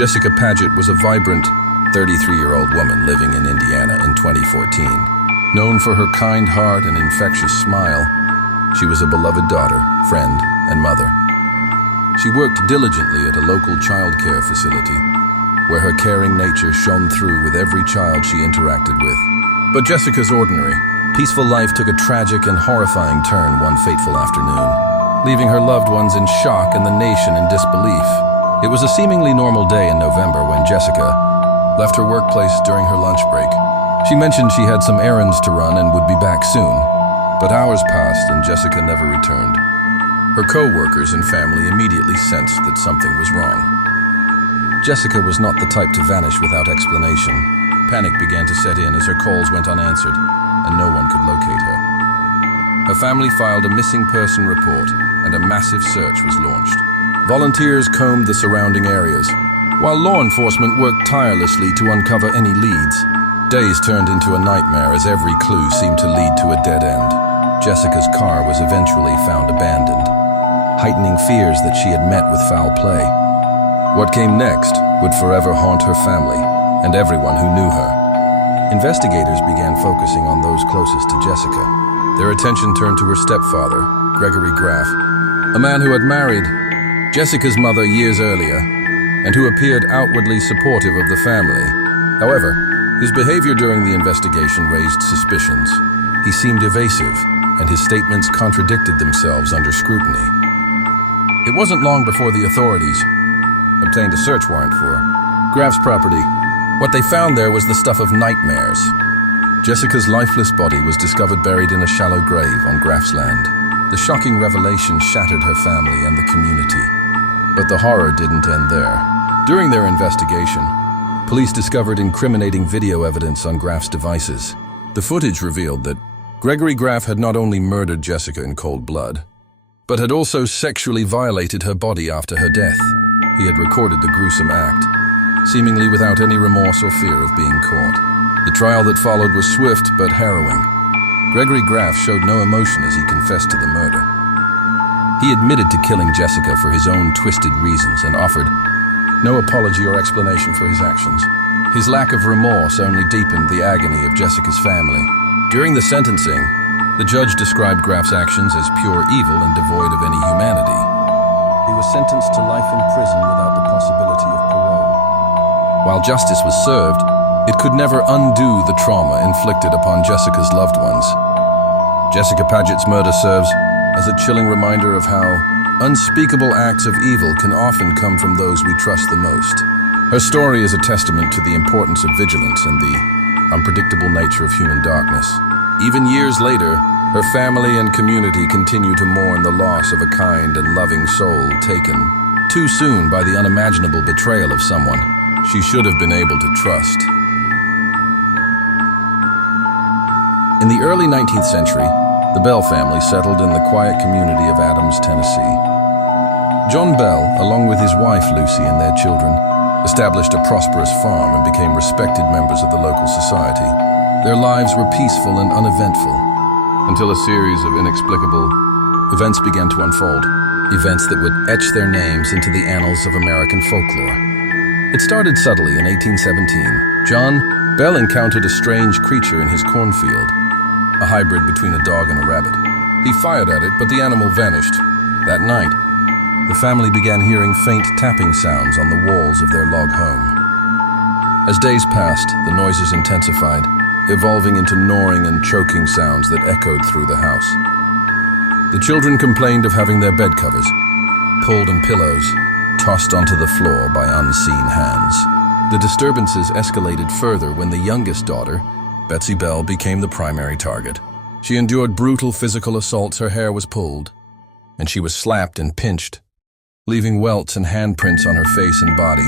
Jessica Padgett was a vibrant, 33-year-old woman living in Indiana in 2014. Known for her kind heart and infectious smile, she was a beloved daughter, friend, and mother. She worked diligently at a local child care facility, where her caring nature shone through with every child she interacted with. But Jessica's ordinary, peaceful life took a tragic and horrifying turn one fateful afternoon, leaving her loved ones in shock and the nation in disbelief. It was a seemingly normal day in November when Jessica left her workplace during her lunch break. She mentioned she had some errands to run and would be back soon, but hours passed and Jessica never returned. Her co-workers and family immediately sensed that something was wrong. Jessica was not the type to vanish without explanation. Panic began to set in as her calls went unanswered, and no one could locate her. Her family filed a missing person report, and a massive search was launched. Volunteers combed the surrounding areas, while law enforcement worked tirelessly to uncover any leads. Days turned into a nightmare as every clue seemed to lead to a dead end. Jessica's car was eventually found abandoned, heightening fears that she had met with foul play. What came next would forever haunt her family and everyone who knew her. Investigators began focusing on those closest to Jessica. Their attention turned to her stepfather, Gregory Graff, a man who had married Jessica's mother years earlier and who appeared outwardly supportive of the family. However, his behavior during the investigation raised suspicions. He seemed evasive, and his statements contradicted themselves under scrutiny. It wasn't long before the authorities obtained a search warrant for Graff's property. What they found there was the stuff of nightmares. Jessica's lifeless body was discovered buried in a shallow grave on Graff's land. The shocking revelation shattered her family and the community. But the horror didn't end there. During their investigation, police discovered incriminating video evidence on Graff's devices. The footage revealed that Gregory Graff had not only murdered Jessica in cold blood, but had also sexually violated her body after her death. He had recorded the gruesome act, seemingly without any remorse or fear of being caught. The trial that followed was swift but harrowing. Gregory Graff showed no emotion as he confessed to the murder. He admitted to killing Jessica for his own twisted reasons and offered no apology or explanation for his actions. His lack of remorse only deepened the agony of Jessica's family. During the sentencing, the judge described Graff's actions as pure evil and devoid of any humanity. He was sentenced to life in prison without the possibility of parole. While justice was served, it could never undo the trauma inflicted upon Jessica's loved ones. Jessica Padgett's murder serves as a chilling reminder of how unspeakable acts of evil can often come from those we trust the most. Her story is a testament to the importance of vigilance and the unpredictable nature of human darkness. Even years later, her family and community continue to mourn the loss of a kind and loving soul taken too soon by the unimaginable betrayal of someone she should have been able to trust. In the early 19th century, the Bell family settled in the quiet community of Adams, Tennessee. John Bell, along with his wife Lucy and their children, established a prosperous farm and became respected members of the local society. Their lives were peaceful and uneventful, until a series of inexplicable events began to unfold. Events that would etch their names into the annals of American folklore. It started subtly in 1817. John Bell encountered a strange creature in his cornfield, a hybrid between a dog and a rabbit. He fired at it, but the animal vanished. That night, the family began hearing faint tapping sounds on the walls of their log home. As days passed, the noises intensified, evolving into gnawing and choking sounds that echoed through the house. The children complained of having their bed covers pulled and pillows tossed onto the floor by unseen hands. The disturbances escalated further when the youngest daughter, Betsy Bell, became the primary target. She endured brutal physical assaults. Her hair was pulled, and she was slapped and pinched, leaving welts and handprints on her face and body.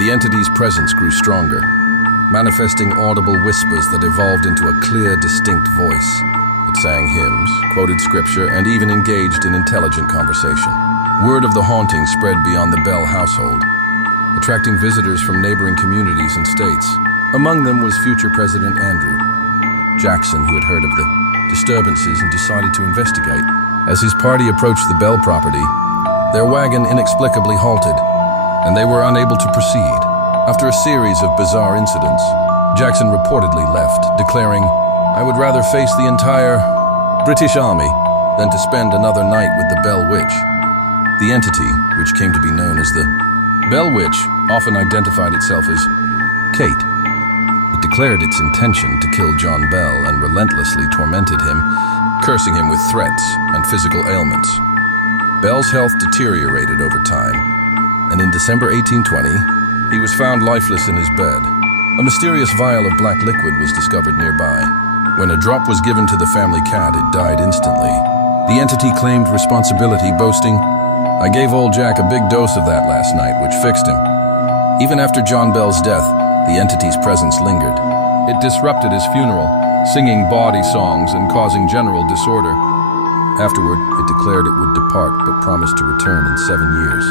The entity's presence grew stronger, manifesting audible whispers that evolved into a clear, distinct voice. It sang hymns, quoted scripture, and even engaged in intelligent conversation. Word of the haunting spread beyond the Bell household, attracting visitors from neighboring communities and states. Among them was future President Andrew Jackson, who had heard of the disturbances and decided to investigate. As his party approached the Bell property, their wagon inexplicably halted, and they were unable to proceed. After a series of bizarre incidents, Jackson reportedly left, declaring, "I would rather face the entire British Army than to spend another night with the Bell Witch." The entity, which came to be known as the Bell Witch, often identified itself as Kate. It declared its intention to kill John Bell and relentlessly tormented him, cursing him with threats and physical ailments. Bell's health deteriorated over time, and in December 1820, he was found lifeless in his bed. A mysterious vial of black liquid was discovered nearby. When a drop was given to the family cat, it died instantly. The entity claimed responsibility, boasting, "I gave old Jack a big dose of that last night, which fixed him." Even after John Bell's death, the entity's presence lingered. It disrupted his funeral, singing bawdy songs and causing general disorder. Afterward, it declared it would depart but promised to return in 7 years.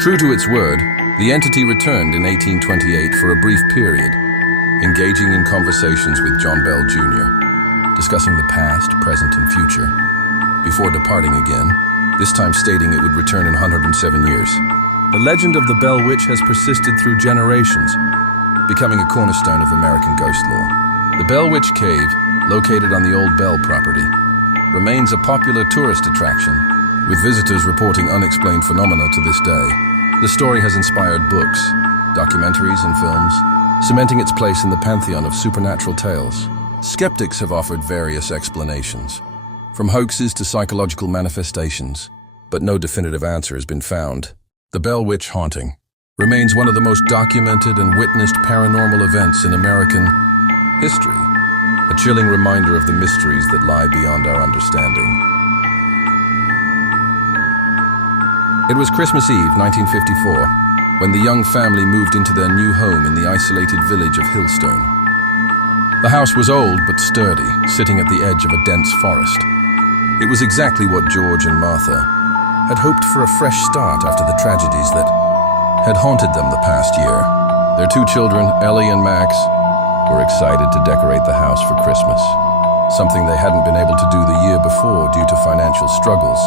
True to its word, the entity returned in 1828 for a brief period, engaging in conversations with John Bell Jr., discussing the past, present, and future, before departing again, this time stating it would return in 107 years. The legend of the Bell Witch has persisted through generations, becoming a cornerstone of American ghost lore. The Bell Witch Cave, located on the old Bell property, remains a popular tourist attraction, with visitors reporting unexplained phenomena to this day. The story has inspired books, documentaries, and films, cementing its place in the pantheon of supernatural tales. Skeptics have offered various explanations, from hoaxes to psychological manifestations, but no definitive answer has been found. The Bell Witch haunting remains one of the most documented and witnessed paranormal events in American history, a chilling reminder of the mysteries that lie beyond our understanding. It was Christmas Eve, 1954, when the young family moved into their new home in the isolated village of Hillstone. The house was old but sturdy, sitting at the edge of a dense forest. It was exactly what George and Martha had hoped for, a fresh start after the tragedies that had haunted them the past year. Their 2 children, Ellie and Max, were excited to decorate the house for Christmas, something they hadn't been able to do the year before due to financial struggles.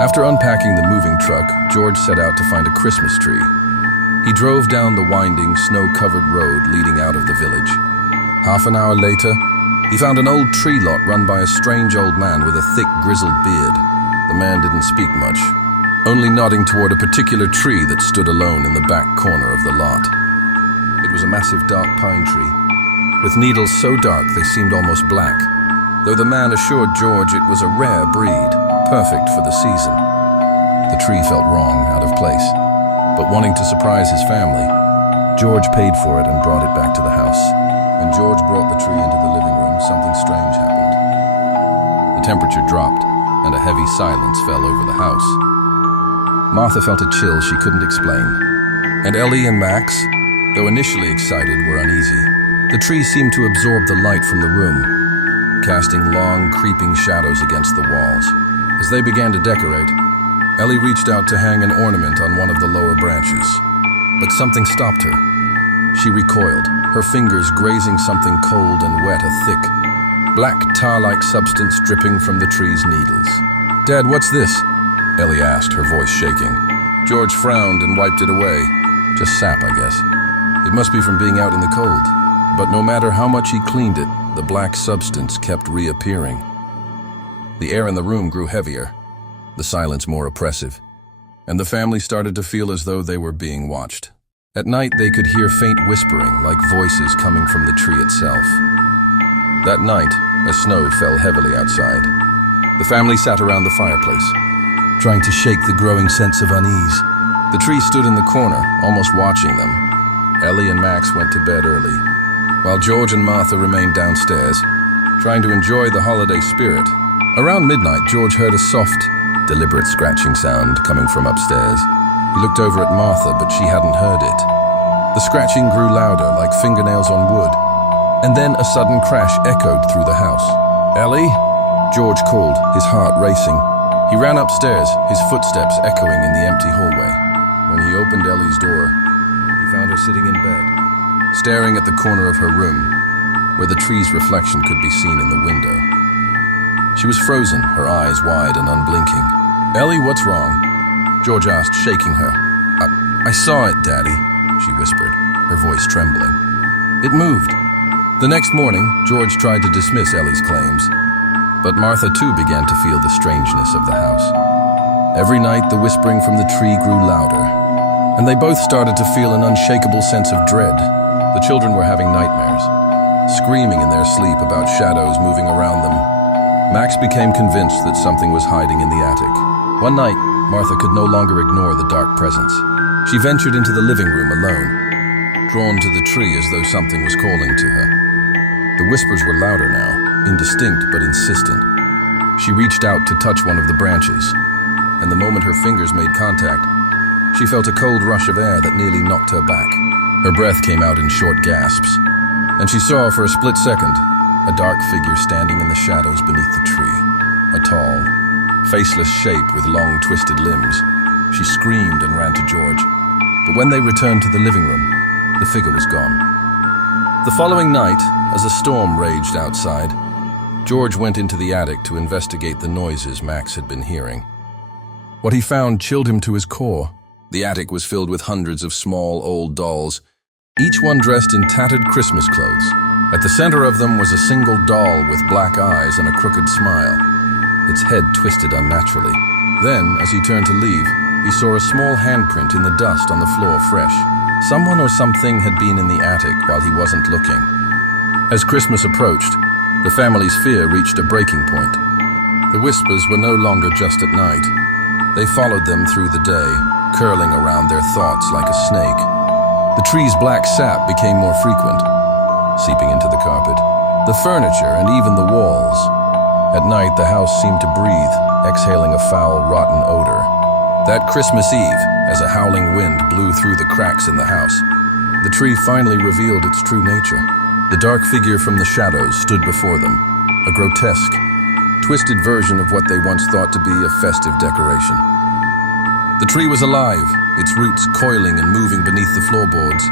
After unpacking the moving truck, George set out to find a Christmas tree. He drove down the winding, snow-covered road leading out of the village. Half an hour later, he found an old tree lot run by a strange old man with a thick, grizzled beard. The man didn't speak much, only nodding toward a particular tree that stood alone in the back corner of the lot. It was a massive dark pine tree, with needles so dark they seemed almost black, though the man assured George it was a rare breed, perfect for the season. The tree felt wrong, out of place, but wanting to surprise his family, George paid for it and brought it back to the house. When George brought the tree into the living room, something strange happened. The temperature dropped, and a heavy silence fell over the house. Martha felt a chill she couldn't explain, and Ellie and Max, though initially excited, were uneasy. The tree seemed to absorb the light from the room, casting long, creeping shadows against the walls. As they began to decorate, Ellie reached out to hang an ornament on one of the lower branches, but something stopped her. She recoiled, her fingers grazing something cold and wet, a thick, black tar-like substance dripping from the tree's needles. "Dad, what's this?" Ellie asked, her voice shaking. George frowned and wiped it away. "Just sap, I guess. It must be from being out in the cold." But no matter how much he cleaned it, the black substance kept reappearing. The air in the room grew heavier, the silence more oppressive, and the family started to feel as though they were being watched. At night, they could hear faint whispering, like voices coming from the tree itself. That night, as snow fell heavily outside, the family sat around the fireplace, trying to shake the growing sense of unease. The tree stood in the corner, almost watching them. Ellie and Max went to bed early, while George and Martha remained downstairs, trying to enjoy the holiday spirit. Around midnight, George heard a soft, deliberate scratching sound coming from upstairs. He looked over at Martha, but she hadn't heard it. The scratching grew louder, like fingernails on wood, and then a sudden crash echoed through the house. "Ellie?" George called, his heart racing. He ran upstairs, his footsteps echoing in the empty hallway. When he opened Ellie's door, he found her sitting in bed, staring at the corner of her room, where the tree's reflection could be seen in the window. She was frozen, her eyes wide and unblinking. "Ellie, what's wrong?" George asked, shaking her. I saw it, Daddy," she whispered. her voice trembling. It moved. The next morning, George tried to dismiss Ellie's claims, but Martha too began to feel the strangeness of the house. Every night, the whispering from the tree grew louder, and they both started to feel an unshakable sense of dread. The children were having nightmares, screaming in their sleep about shadows moving around them. Max became convinced that something was hiding in the attic. One night, Martha could no longer ignore the dark presence. She ventured into the living room alone, drawn to the tree as though something was calling to her. The whispers were louder now, indistinct but insistent. She reached out to touch one of the branches, and the moment her fingers made contact, she felt a cold rush of air that nearly knocked her back. Her breath came out in short gasps, and she saw for a split second a dark figure standing in the shadows beneath the tree. A tall, faceless shape with long, twisted limbs. She screamed and ran to George, but when they returned to the living room, the figure was gone. The following night, as a storm raged outside, George went into the attic to investigate the noises Max had been hearing. What he found chilled him to his core. The attic was filled with hundreds of small, old dolls, each one dressed in tattered Christmas clothes. At the center of them was a single doll with black eyes and a crooked smile, its head twisted unnaturally. Then, as he turned to leave, he saw a small handprint in the dust on the floor, fresh. Someone or something had been in the attic while he wasn't looking. As Christmas approached, the family's fear reached a breaking point. The whispers were no longer just at night. They followed them through the day, curling around their thoughts like a snake. The tree's black sap became more frequent, seeping into the carpet, the furniture, and even the walls. At night, the house seemed to breathe, exhaling a foul, rotten odor. That Christmas Eve, as a howling wind blew through the cracks in the house, the tree finally revealed its true nature. The dark figure from the shadows stood before them, a grotesque, twisted version of what they once thought to be a festive decoration. The tree was alive, its roots coiling and moving beneath the floorboards,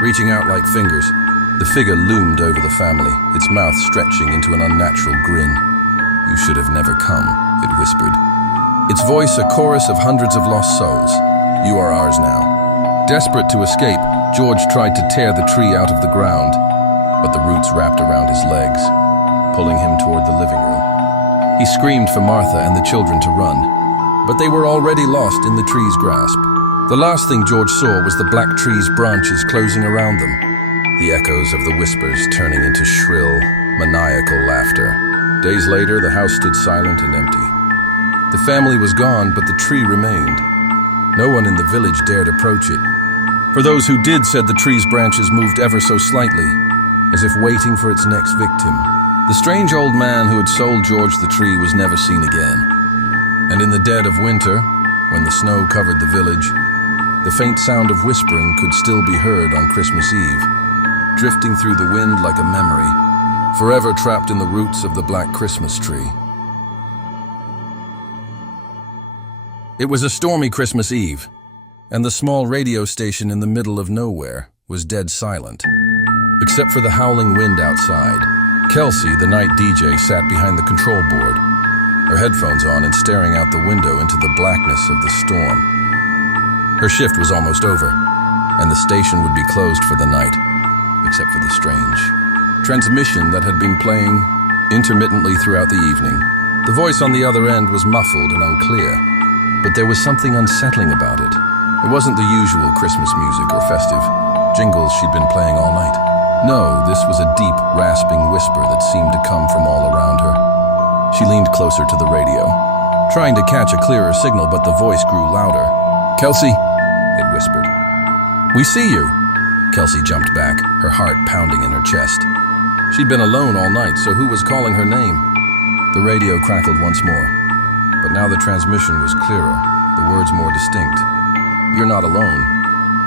reaching out like fingers. The figure loomed over the family, its mouth stretching into an unnatural grin. "You should have never come," it whispered. Its voice a chorus of hundreds of lost souls. "You are ours now." Desperate to escape, George tried to tear the tree out of the ground, but the roots wrapped around his legs, pulling him toward the living room. He screamed for Martha and the children to run, but they were already lost in the tree's grasp. The last thing George saw was the black tree's branches closing around them, the echoes of the whispers turning into shrill, maniacal laughter. Days later, the house stood silent and empty. The family was gone, but the tree remained. No one in the village dared approach it. For those who did said the tree's branches moved ever so slightly, as if waiting for its next victim. The strange old man who had sold George the tree was never seen again. And in the dead of winter, when the snow covered the village, the faint sound of whispering could still be heard on Christmas Eve, drifting through the wind like a memory, forever trapped in the roots of the black Christmas tree. It was a stormy Christmas Eve, and the small radio station in the middle of nowhere was dead silent. Except for the howling wind outside, Kelsey, the night DJ, sat behind the control board, her headphones on and staring out the window into the blackness of the storm. Her shift was almost over, and the station would be closed for the night, except for the strange transmission that had been playing intermittently throughout the evening. The voice on the other end was muffled and unclear, but there was something unsettling about it. It wasn't the usual Christmas music or festive jingles she'd been playing all night. No, this was a deep, rasping whisper that seemed to come from all around her. She leaned closer to the radio, trying to catch a clearer signal, but the voice grew louder. "Kelsey," it whispered. "We see you." Kelsey jumped back, her heart pounding in her chest. She'd been alone all night, so who was calling her name? The radio crackled once more, but now the transmission was clearer, the words more distinct. "You're not alone."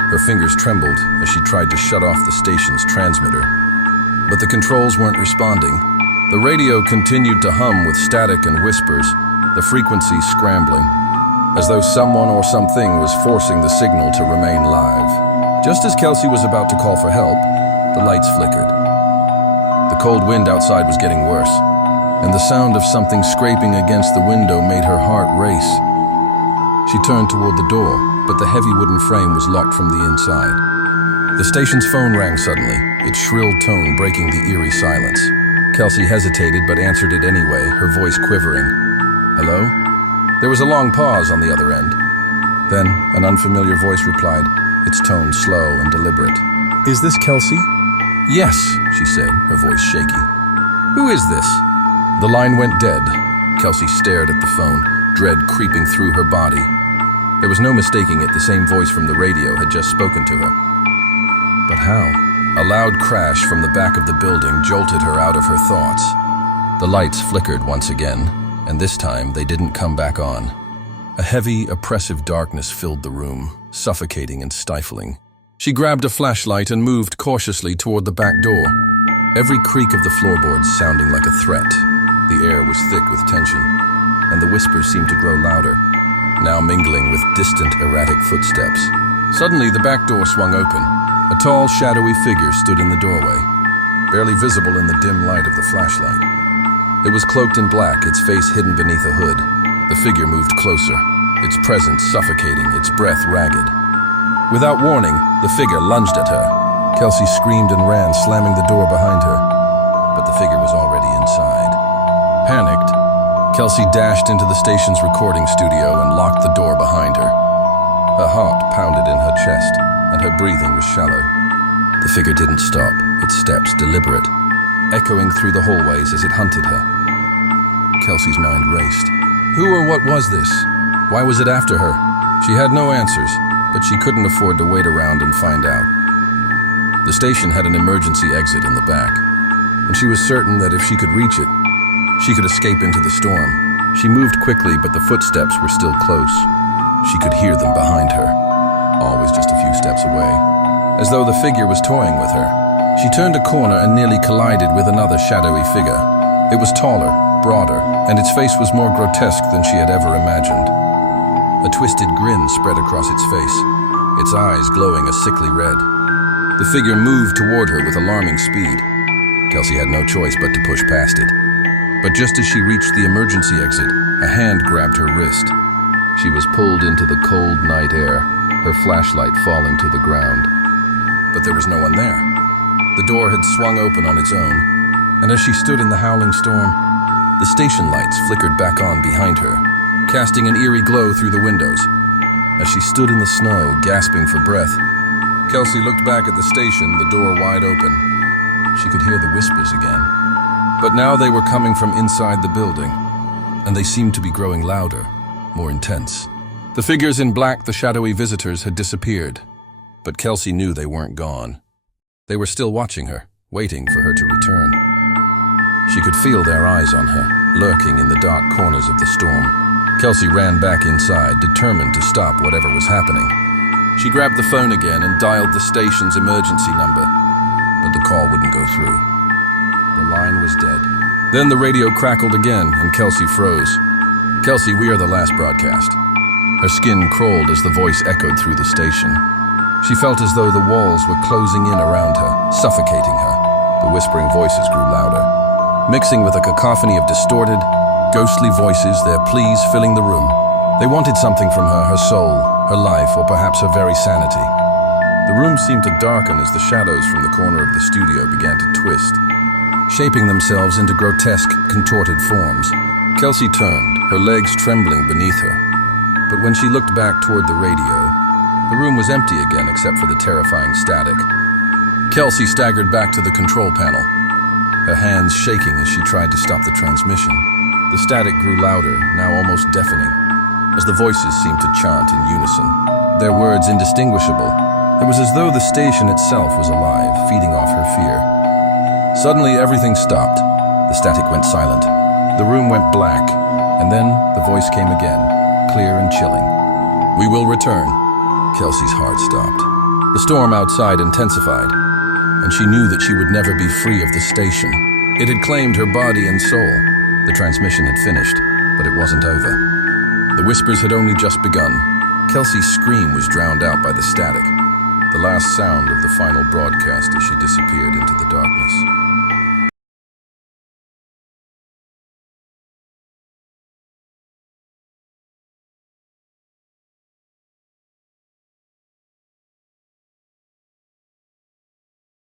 Her fingers trembled as she tried to shut off the station's transmitter. But the controls weren't responding. The radio continued to hum with static and whispers, the frequency scrambling, as though someone or something was forcing the signal to remain live. Just as Kelsey was about to call for help, the lights flickered. The cold wind outside was getting worse, and the sound of something scraping against the window made her heart race. She turned toward the door, but the heavy wooden frame was locked from the inside. The station's phone rang suddenly, its shrill tone breaking the eerie silence. Kelsey hesitated but answered it anyway, her voice quivering. Hello? There was a long pause on the other end. Then, an unfamiliar voice replied, its tone slow and deliberate. Is this Kelsey? Yes, she said, her voice shaky. Who is this? The line went dead. Kelsey stared at the phone, dread creeping through her body. There was no mistaking it, the same voice from the radio had just spoken to her. But how? A loud crash from the back of the building jolted her out of her thoughts. The lights flickered once again, and this time they didn't come back on. A heavy, oppressive darkness filled the room, suffocating and stifling. She grabbed a flashlight and moved cautiously toward the back door. Every creak of the floorboards sounding like a threat. The air was thick with tension, and the whispers seemed to grow louder, now mingling with distant, erratic footsteps. Suddenly, the back door swung open. A tall, shadowy figure stood in the doorway, barely visible in the dim light of the flashlight. It was cloaked in black, its face hidden beneath a hood. The figure moved closer, its presence suffocating, its breath ragged. Without warning, the figure lunged at her. Kelsey screamed and ran, slamming the door behind her. But the figure was already inside. Panicked, Kelsey dashed into the station's recording studio and locked the door behind her. Her heart pounded in her chest, and her breathing was shallow. The figure didn't stop, its steps deliberate, echoing through the hallways as it hunted her. Kelsey's mind raced. Who or what was this? Why was it after her? She had no answers, but she couldn't afford to wait around and find out. The station had an emergency exit in the back, and she was certain that if she could reach it, she could escape into the storm. She moved quickly, but the footsteps were still close. She could hear them behind her, always just a few steps away, as though the figure was toying with her. She turned a corner and nearly collided with another shadowy figure. It was taller, broader, and its face was more grotesque than she had ever imagined. A twisted grin spread across its face, its eyes glowing a sickly red. The figure moved toward her with alarming speed. Kelsey had no choice but to push past it. But just as she reached the emergency exit, a hand grabbed her wrist. She was pulled into the cold night air, her flashlight falling to the ground. But there was no one there. The door had swung open on its own, and as she stood in the howling storm, the station lights flickered back on behind her, casting an eerie glow through the windows. As she stood in the snow, gasping for breath, Kelsey looked back at the station, the door wide open. She could hear the whispers again. But now they were coming from inside the building, and they seemed to be growing louder, more intense. The figures in black, the shadowy visitors, had disappeared, but Kelsey knew they weren't gone. They were still watching her, waiting for her to return. She could feel their eyes on her, lurking in the dark corners of the storm. Kelsey ran back inside, determined to stop whatever was happening. She grabbed the phone again and dialed the station's emergency number, but the call wouldn't go through. The line was dead. Then the radio crackled again, and Kelsey froze. Kelsey, we are the last broadcast. Her skin crawled as the voice echoed through the station. She felt as though the walls were closing in around her, suffocating her. The whispering voices grew louder, mixing with a cacophony of distorted, ghostly voices, their pleas filling the room. They wanted something from her, her soul, her life, or perhaps her very sanity. The room seemed to darken as the shadows from the corner of the studio began to twist, shaping themselves into grotesque, contorted forms. Kelsey turned, her legs trembling beneath her. But when she looked back toward the radio, the room was empty again except for the terrifying static. Kelsey staggered back to the control panel, her hands shaking as she tried to stop the transmission. The static grew louder, now almost deafening, as the voices seemed to chant in unison, their words indistinguishable. It was as though the station itself was alive, feeding off her fear. Suddenly, everything stopped. The static went silent. The room went black, and then the voice came again, clear and chilling. "We will return." Kelsey's heart stopped. The storm outside intensified, and she knew that she would never be free of the station. It had claimed her body and soul. The transmission had finished, but it wasn't over. The whispers had only just begun. Kelsey's scream was drowned out by the static, the last sound of the final broadcast as she disappeared into the darkness.